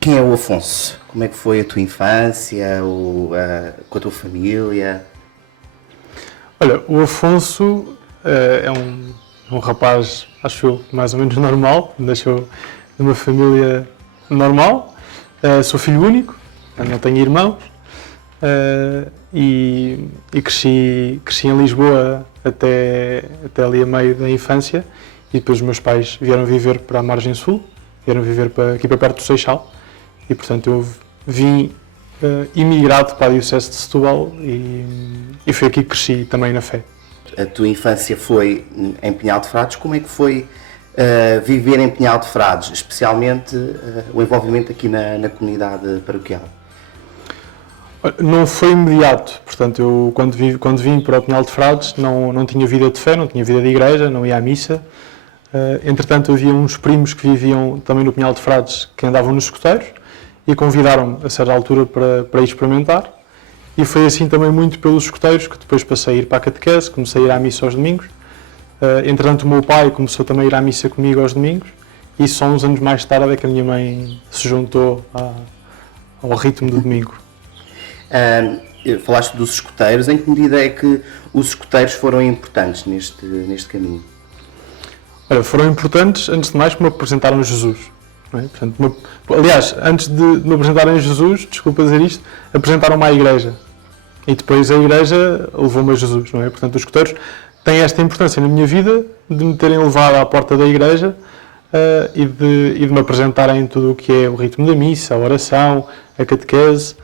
Quem é o Afonso? Como é que foi a tua infância, com a tua família? Olha, o Afonso é um rapaz, acho eu, mais ou menos normal, nasceu numa família normal, sou filho único, não tenho irmãos, e cresci em Lisboa até ali a meio da infância, e depois os meus pais vieram viver para a margem sul, vieram viver aqui para perto do Seixal, e portanto eu vim imigrado para a Diocese de Setúbal e foi aqui que cresci também na fé. A tua infância foi em Pinhal de Frades. Como é que foi viver em Pinhal de Frades, especialmente o envolvimento aqui na comunidade paroquial? Não foi imediato, portanto eu quando vim para o Pinhal de Frades não tinha vida de fé, não tinha vida de igreja, não ia à missa. Entretanto havia uns primos que viviam também no Pinhal de Frades que andavam nos escuteiros e convidaram-me a certa altura para ir experimentar. E foi assim também muito pelos escuteiros que depois passei a ir para a catequese, comecei a ir à missa aos domingos. Entretanto o meu pai começou também a ir à missa comigo aos domingos e só uns anos mais tarde é que a minha mãe se juntou ao ritmo do domingo. Falaste dos escuteiros. Em que medida é que os escuteiros foram importantes neste caminho? Olha, foram importantes, antes de mais, porque me apresentaram Jesus. Não é? Portanto, aliás, antes de me apresentarem Jesus, desculpa dizer isto, apresentaram-me à igreja. E depois a igreja levou-me a Jesus. Não é? Portanto, os escuteiros têm esta importância na minha vida de me terem levado à porta da igreja e de me apresentarem tudo o que é o ritmo da missa, a oração, a catequese.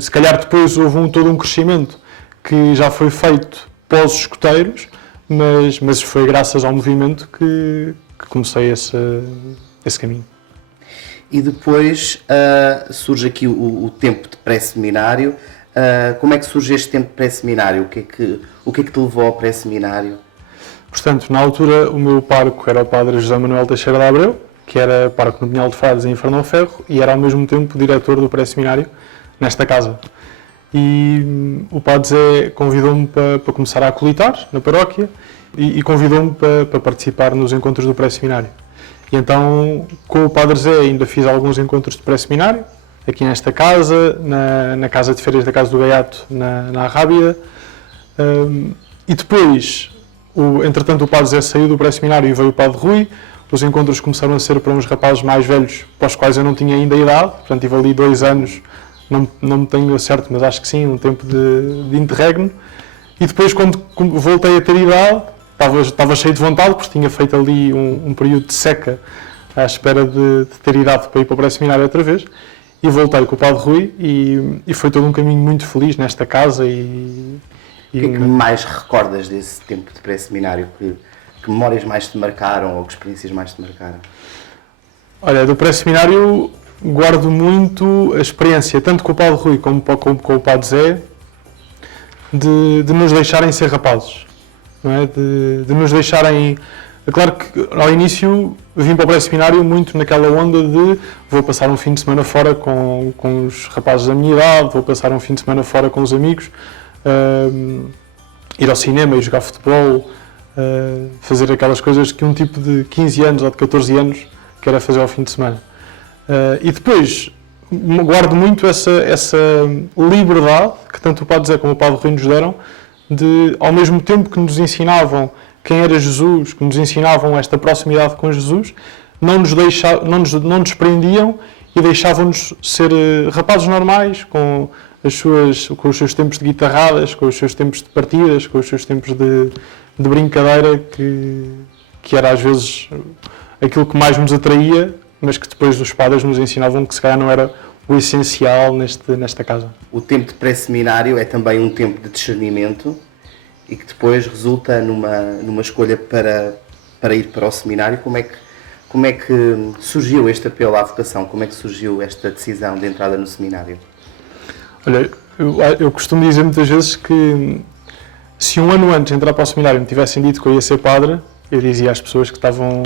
Se calhar depois houve todo um crescimento que já foi feito pós-escuteiros, mas foi graças ao movimento que comecei esse caminho. E depois surge aqui o tempo de pré-seminário. Como é que surge este tempo de pré-seminário? O que é que te levou ao pré-seminário? Portanto, na altura o meu pároco era o padre José Manuel Teixeira de Abreu, que era pároco no Pinhal de Frades em Fernão Ferro e era ao mesmo tempo diretor do pré-seminário nesta casa. E o padre Zé convidou-me para começar a acolitar na paróquia e convidou-me para participar nos encontros do pré-seminário. E então, com o padre Zé, ainda fiz alguns encontros de pré-seminário, aqui nesta casa, na casa de férias da Casa do Beato, na Arrábida. E depois, entretanto, o padre Zé saiu do pré-seminário e veio o padre Rui. Os encontros começaram a ser para uns rapazes mais velhos, para os quais eu não tinha ainda idade. Portanto, tive ali 2 anos, não me tenho certo, mas acho que sim, um tempo de interregno. E depois, quando voltei a ter idade, estava cheio de vontade, porque tinha feito ali um período de seca à espera de ter idade para ir para o pré-seminário outra vez. E voltei com o padre Rui e foi todo um caminho muito feliz nesta casa. O que é que mais recordas desse tempo de pré-seminário? Que memórias mais te marcaram ou que experiências mais te marcaram? Olha, do pré-seminário guardo muito a experiência, tanto com o padre Rui como com o padre Zé, de nos deixarem ser rapazes. Não é? De nos deixarem... É claro que ao início vim para o pré-seminário muito naquela onda de vou passar um fim de semana fora com os rapazes da minha idade, vou passar um fim de semana fora com os amigos, ir ao cinema, ir jogar futebol, fazer aquelas coisas que um tipo de 15 anos ou de 14 anos quer fazer ao fim de semana. E depois guardo muito essa liberdade que tanto o padre Zé como o padre Rui nos deram, de, ao mesmo tempo que nos ensinavam quem era Jesus, que nos ensinavam esta proximidade com Jesus, não nos prendiam e deixavam-nos ser rapazes normais, com os seus tempos de guitarradas, com os seus tempos de partidas, com os seus tempos de brincadeira, que era às vezes aquilo que mais nos atraía, mas que depois os padres nos ensinavam que se calhar não era o essencial nesta casa. O tempo de pré-seminário é também um tempo de discernimento e que depois resulta numa escolha para ir para o seminário. Como é que surgiu este apelo à vocação? Como é que surgiu esta decisão de entrada no seminário? Olha, eu costumo dizer muitas vezes que se um ano antes de entrar para o seminário me tivessem dito que eu ia ser padre, eu dizia às pessoas que estavam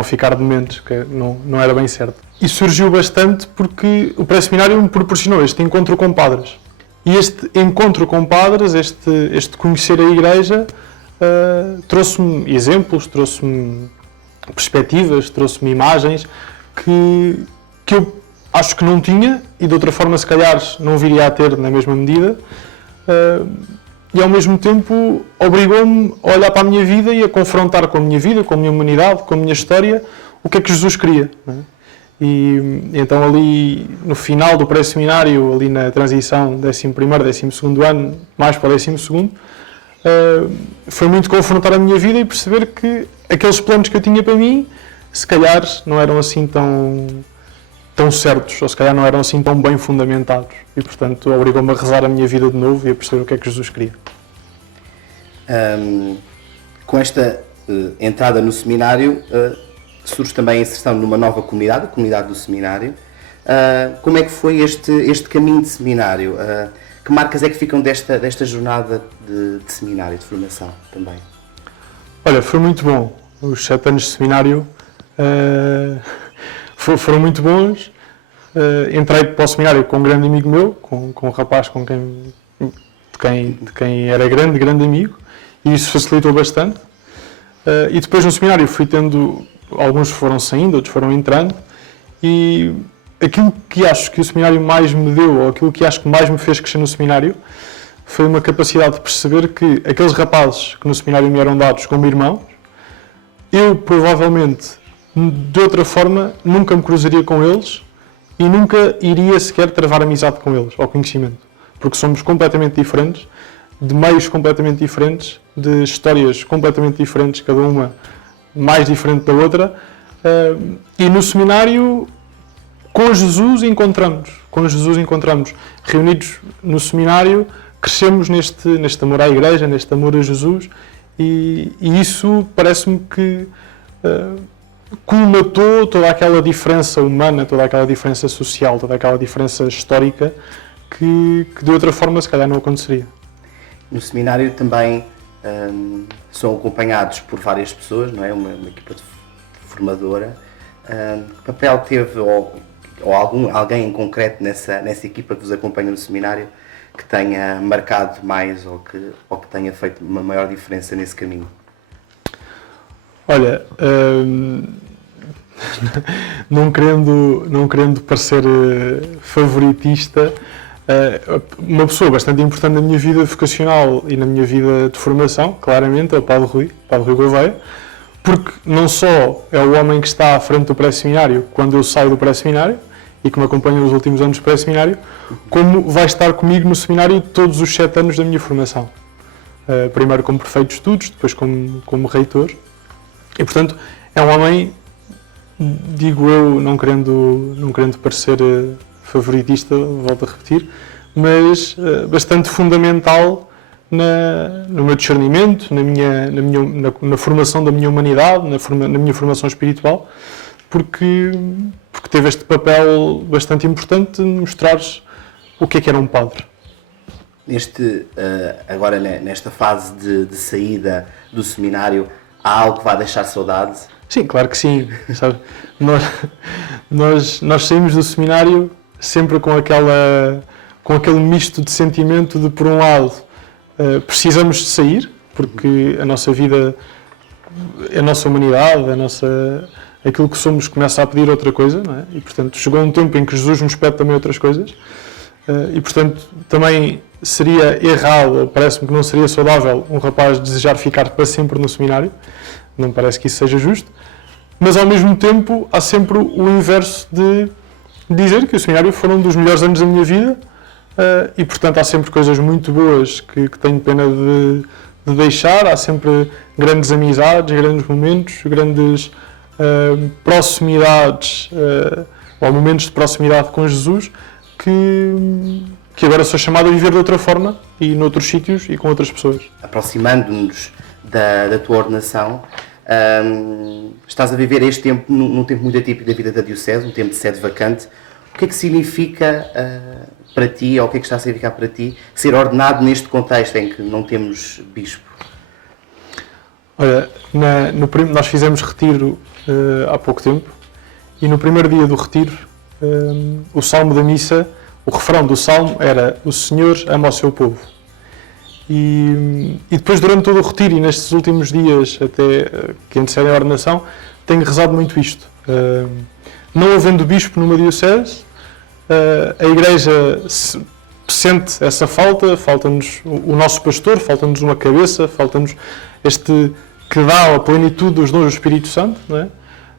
a ficar dementes, que não era bem certo. E surgiu bastante porque o pré-seminário me proporcionou este encontro com padres. E este encontro com padres, este conhecer a Igreja, trouxe-me exemplos, trouxe-me perspectivas, trouxe-me imagens que eu acho que não tinha e de outra forma se calhar não viria a ter na mesma medida. E ao mesmo tempo obrigou-me a olhar para a minha vida e a confrontar com a minha vida, com a minha humanidade, com a minha história, o que é que Jesus queria. Não é? E então ali no final do pré-seminário, ali na transição 11º, 12º ano, mais para o 12º, foi muito confrontar a minha vida e perceber que aqueles planos que eu tinha para mim, se calhar não eram assim tão certos, ou se calhar não eram assim tão bem fundamentados. E, portanto, obrigou-me a rezar a minha vida de novo e a perceber o que é que Jesus queria. Com esta entrada no seminário, surge também a inserção numa nova comunidade, a comunidade do seminário. Como é que foi este caminho de seminário? Que marcas é que ficam desta jornada de seminário, de formação também? Olha, foi muito bom. Os 7 anos de seminário foram muito bons. Entrei para o seminário com um grande amigo meu, com um rapaz de quem era grande amigo, e isso facilitou bastante. E depois no seminário fui tendo, alguns foram saindo, outros foram entrando, e aquilo que acho que o seminário mais me deu, ou aquilo que acho que mais me fez crescer no seminário, foi uma capacidade de perceber que aqueles rapazes que no seminário me eram dados como irmãos, eu provavelmente, de outra forma, nunca me cruzaria com eles e nunca iria sequer travar amizade com eles, ou conhecimento. Porque somos completamente diferentes, de meios completamente diferentes, de histórias completamente diferentes, cada uma mais diferente da outra. E no seminário, com Jesus encontramos. Reunidos no seminário, crescemos neste amor à Igreja, neste amor a Jesus, e isso parece-me que colmatou toda aquela diferença humana, toda aquela diferença social, toda aquela diferença histórica que de outra forma se calhar não aconteceria. No seminário também são acompanhados por várias pessoas, não é? Uma equipa formadora. Que papel teve, ou alguém em concreto nessa equipa que vos acompanha no seminário, que tenha marcado mais ou que tenha feito uma maior diferença nesse caminho? Olha, não querendo parecer favoritista, uma pessoa bastante importante na minha vida vocacional e na minha vida de formação, claramente, é o Padre Rui Gouveia, porque não só é o homem que está à frente do pré-seminário quando eu saio do pré-seminário e que me acompanha nos últimos anos do pré-seminário, como vai estar comigo no seminário todos os 7 anos da minha formação. Primeiro como prefeito de estudos, depois como reitor. E, portanto, é um homem, digo eu, não querendo parecer favoritista, volto a repetir, mas bastante fundamental no meu discernimento, na formação da minha humanidade, na minha formação espiritual, porque teve este papel bastante importante de mostrar-nos o que era um padre. Agora, nesta fase de saída do seminário, há algo que vai deixar saudade? Sim, claro que sim. Sabe? Nós saímos do seminário sempre com aquele misto de sentimento de, por um lado, precisamos de sair, porque a nossa vida, a nossa humanidade, aquilo que somos começa a pedir outra coisa, não é? E, portanto, chegou um tempo em que Jesus nos pede também outras coisas, e, portanto, também seria errado, parece-me que não seria saudável um rapaz desejar ficar para sempre no seminário, não me parece que isso seja justo, mas, ao mesmo tempo, há sempre o inverso de dizer que o seminário foram um dos melhores anos da minha vida, e, portanto, há sempre coisas muito boas que tenho pena de deixar, há sempre grandes amizades, grandes momentos, grandes proximidades, ou momentos de proximidade com Jesus, que agora sou chamado a viver de outra forma e noutros sítios e com outras pessoas. Aproximando-nos da tua ordenação, estás a viver este tempo num tempo muito atípico da vida da Diocese, um tempo de sede vacante. O que é que significa para ti, ou o que é que está a significar para ti, ser ordenado neste contexto em que não temos bispo? Olha, nós fizemos retiro há pouco tempo, e no primeiro dia do retiro, o salmo da missa, o refrão do salmo era: o Senhor ama o seu povo. E depois, durante todo o retiro e nestes últimos dias, até que antecedem a ordenação, tenho rezado muito isto. Não havendo bispo numa diocese, a Igreja sente essa falta, falta-nos o nosso pastor, falta-nos uma cabeça, falta-nos este que dá a plenitude dos dons do Espírito Santo, não é?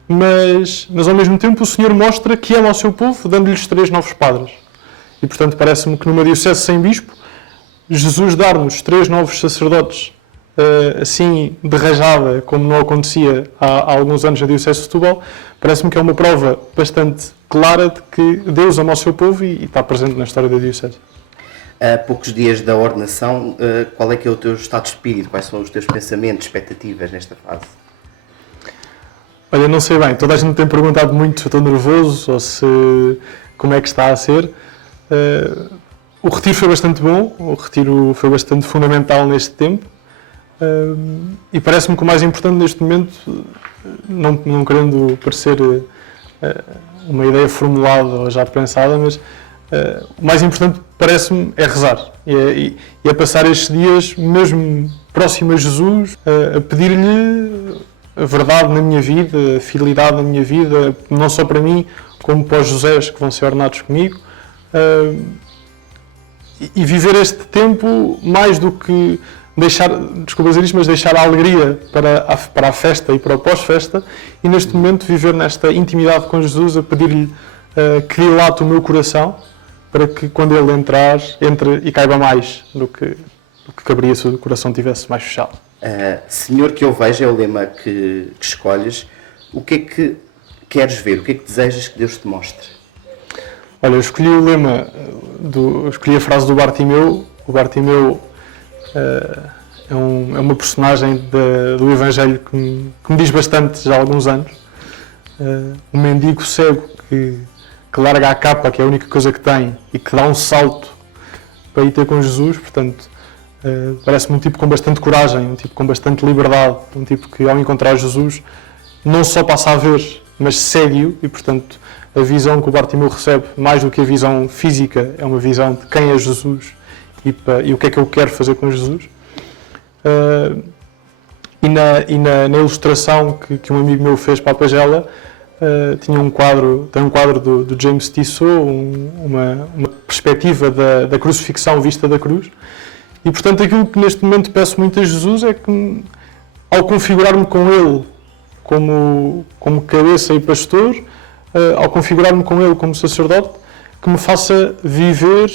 Mas ao mesmo tempo o Senhor mostra que ama ao seu povo, dando-lhes 3 novos padres. E portanto parece-me que numa diocese sem bispo, Jesus dar-nos 3 novos sacerdotes, assim de rajada, como não acontecia há alguns anos na diocese de Setúbal, parece-me que é uma prova bastante clara de que Deus ama o seu povo e está presente na história da diocese. A poucos dias da ordenação, qual é que é o teu estado de espírito? Quais são os teus pensamentos, expectativas nesta fase? Olha, não sei bem, toda a gente me tem perguntado muito se eu estou nervoso ou se como é que está a ser. O retiro foi bastante bom, o retiro foi bastante fundamental neste tempo e parece-me que o mais importante neste momento, não querendo parecer uma ideia formulada ou já pensada, mas o mais importante parece-me é rezar e é passar estes dias mesmo próximo a Jesus, a pedir-lhe a verdade na minha vida, a fidelidade na minha vida, não só para mim, como para os Josés que vão ser ordenados comigo. E viver este tempo mais do que deixar, desculpa dizer isto, mas deixar a alegria para a festa e para o pós-festa e neste momento viver nesta intimidade com Jesus, a pedir-lhe que dilate o meu coração para que quando ele entrar, entre e caiba mais do que caberia se o coração estivesse mais fechado. Senhor que eu vejo é o lema que escolhes. O que é que queres ver? O que é que desejas que Deus te mostre? Olha, eu escolhi o lema, escolhi a frase do Bartimeu. O Bartimeu é uma personagem do Evangelho que me diz bastante já há alguns anos. Um mendigo cego que larga a capa, que é a única coisa que tem, e que dá um salto para ir ter com Jesus. Portanto, parece-me um tipo com bastante coragem, um tipo com bastante liberdade, um tipo que ao encontrar Jesus não só passa a ver, mas segue-o e, portanto, a visão que o Bartimeu recebe, mais do que a visão física, é uma visão de quem é Jesus e o que é que eu quero fazer com Jesus. Na ilustração que um amigo meu fez para a pagela, tem um quadro do James Tissot, uma perspectiva da crucifixão vista da cruz. E, portanto, aquilo que neste momento peço muito a Jesus é que, ao configurar-me com Ele como cabeça e pastor, ao configurar-me com Ele como sacerdote, que me faça viver,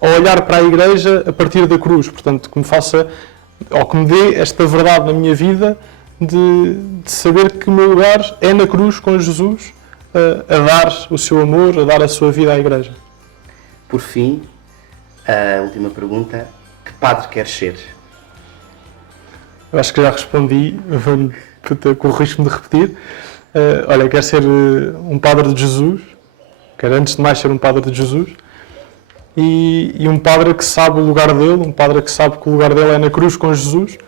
a olhar para a Igreja a partir da cruz. Portanto, que me dê esta verdade na minha vida de saber que o meu lugar é na cruz com Jesus, a dar o seu amor, a dar a sua vida à Igreja. Por fim, a última pergunta: que padre queres ser? Eu acho que já respondi, com o risco de repetir. Olha, quero ser um padre de Jesus, quero antes de mais ser um padre de Jesus e um padre que sabe o lugar dele, um padre que sabe que o lugar dele é na cruz com Jesus,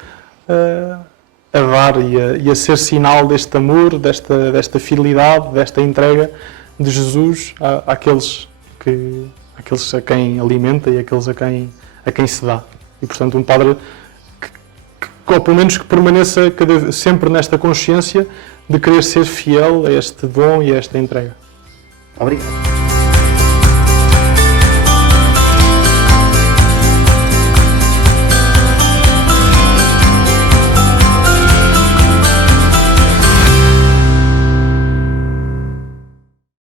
a dar e a ser sinal deste amor, desta fidelidade, desta entrega de Jesus àqueles a quem alimenta e àqueles a quem se dá. E, portanto, um padre ou pelo menos que permaneça sempre nesta consciência de querer ser fiel a este dom e a esta entrega. Obrigado.